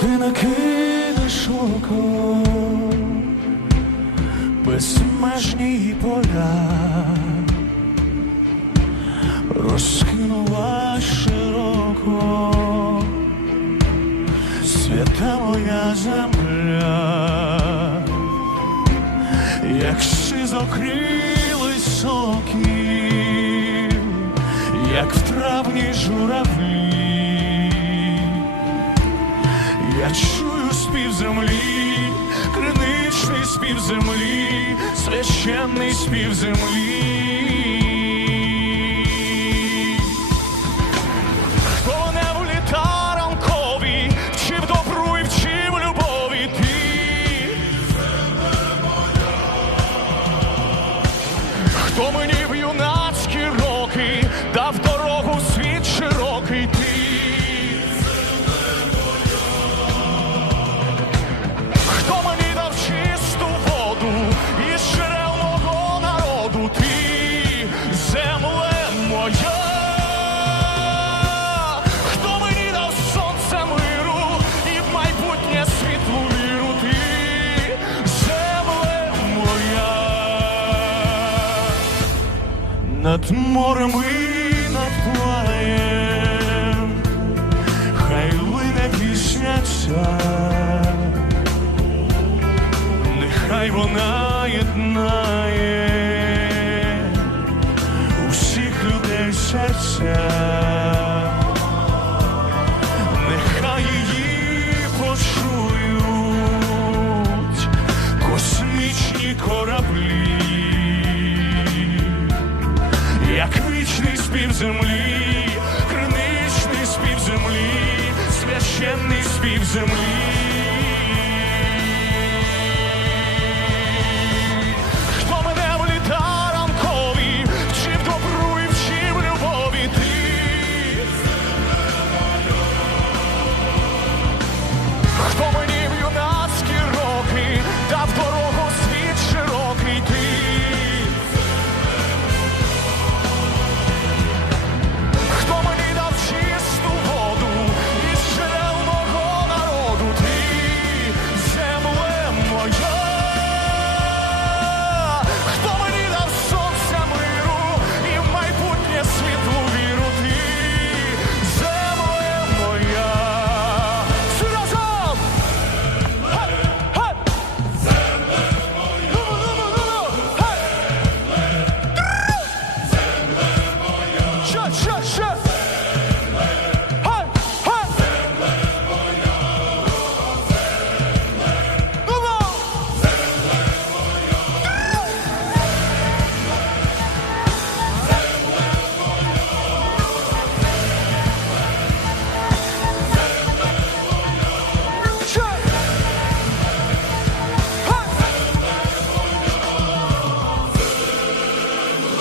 куди накинеш око, безмежні поля, розкинула широко, свята моя земля, як шизокрилий сокіл, як в травні журавлі. Я чую спів землі, криничний спів землі, священний спів землі. Хто не в над морем і над плаєм, хай лине пісня. Нехай вона єднає усіх людей серця, спів землі, криничний спів землі, священний спів землі.